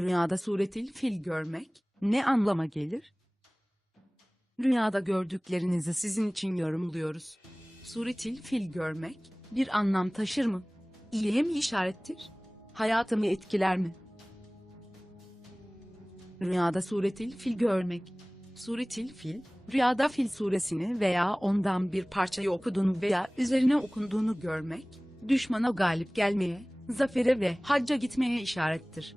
Rüyada suretil fil görmek ne anlama gelir? Rüyada gördüklerinizi sizin için yorumluyoruz. Suretil fil görmek bir anlam taşır mı? İyiye mi işarettir? Hayatımı etkiler mi? Rüyada suretil fil görmek. Suretil fil, rüyada fil suresini veya ondan bir parçayı okuduğunu veya üzerine okunduğunu görmek, düşmana galip gelmeye, zafere ve hacca gitmeye işarettir.